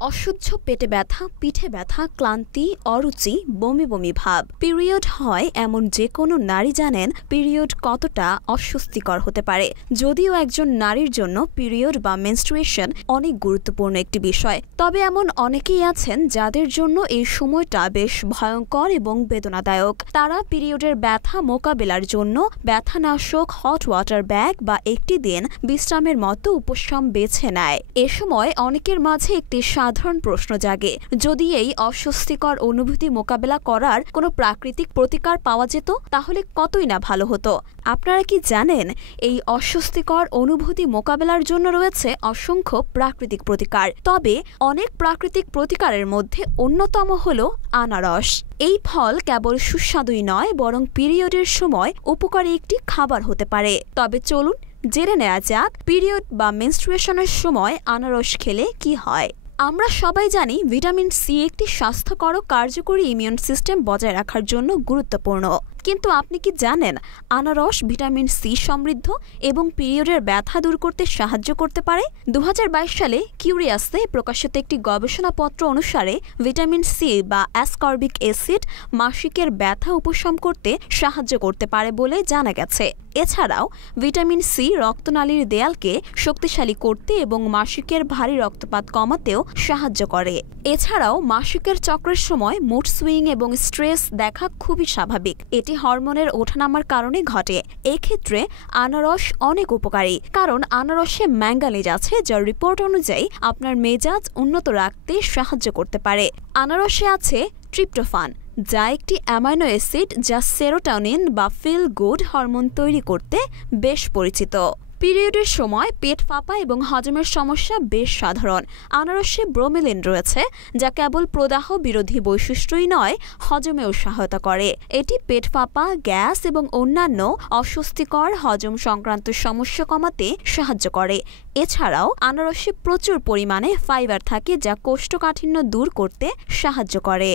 অসহ্য পেটে ব্যথা, পিঠে ব্যথা, ক্লান্তি, অরুচি, বমি বমি ভাব। পিরিয়ড হয় এমন যে কোনো নারী জানেন পিরিয়ড কতটা অস্বস্তিকর হতে পারে। যদিও একজন নারীর জন্য পিরিয়ড বা মেনস্ট্রুয়েশন অনেক গুরুত্বপূর্ণ একটি বিষয়, তবে এমন অনেকেই আছেন যাদের জন্য এই সময়টা বেশ ভয়ঙ্কর এবং বেদনাদায়ক। তারা পিরিয়ডের ব্যথা মোকাবেলার জন্য ব্যথানাশক, হট ওয়াটার ব্যাগ বা একটি দিন বিশ্রামের মতো উপশম বেছে নেয়। এ সময় অনেকের মাঝে একটি সাধারণ প্রশ্ন জাগে, যদি এই অস্বস্তিকর অনুভূতি মোকাবেলা করার কোনো প্রাকৃতিক প্রতিকার পাওয়া যেত তাহলে কতই না ভালো হতো। আপনারা কি জানেন এই অস্বস্তিকর অনুভূতি মোকাবেলার জন্য রয়েছে অসংখ্য প্রাকৃতিক প্রতিকার। তবে অনেক প্রাকৃতিক প্রতিকারের মধ্যে অন্যতম হল আনারস। এই ফল কেবল সুস্বাদুই নয়, বরং পিরিয়ডের সময় উপকারী একটি খাবার হতে পারে। তবে চলুন জেনে নেওয়া যাক পিরিয়ড বা মেনস্ট্রুয়েশনের সময় আনারস খেলে কি হয়। আমরা সবাই জানি ভিটামিন সি একটি স্বাস্থ্যকর ও কার্যকরী ইমিউন সিস্টেম বজায় রাখার জন্য গুরুত্বপূর্ণ। কিন্তু আপনি কি জানেন আনারস ভিটামিন সি সমৃদ্ধ এবং পিরিয়ডের ব্যথা দূর করতে সাহায্য করতে পারে? 2022 সালে কিউরিয়াসে প্রকাশিত একটি গবেষণাপত্র অনুসারে ভিটামিন সি বা অ্যাসকর্বিক অ্যাসিড মাসিকের ব্যথা উপশম করতে সাহায্য করতে পারে বলে জানা গেছে। এছাড়াও ভিটামিন সি রক্তনালীর দেয়ালকে শক্তিশালী করতে এবং মাসিকের ভারী রক্তপাত কমাতেও সাহায্য করে। এছাড়াও মাসিকের চক্রের সময় মুড সুইং এবং স্ট্রেস দেখা খুবই স্বাভাবিক। এটি হরমোনের ওঠানামার কারণে ঘটে। এক্ষেত্রে আনারস অনেক উপকারী, কারণ আনারসে ম্যাঙ্গানিজ আছে, যার রিপোর্ট অনুযায়ী আপনার মেজাজ উন্নত রাখতে সাহায্য করতে পারে। আনারসে আছে ট্রিপ্টোফান, যা একটি অ্যামাইনো অ্যাসিড যা সেরোটোনিন বা ফিল গুড হরমোন তৈরি করতে বেশ পরিচিত। পিরিয়ডের সময় পেট ফাঁপা এবং হজমের সমস্যা বেশ সাধারণ। আনারসে ব্রোমেলিন রয়েছে, যা কেবল প্রদাহ বিরোধী বৈশিষ্ট্যই নয়, হজমেও সহায়তা করে। এটি পেট ফাঁপা, গ্যাস এবং অন্যান্য অস্বস্তিকর হজম সংক্রান্ত সমস্যা কমাতে সাহায্য করে। এছাড়াও আনারসে প্রচুর পরিমাণে ফাইবার থাকে, যা কোষ্ঠকাঠিন্য দূর করতে সাহায্য করে।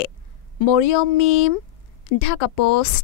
মরিয়ম মিম, ঢাকা পোস্ট।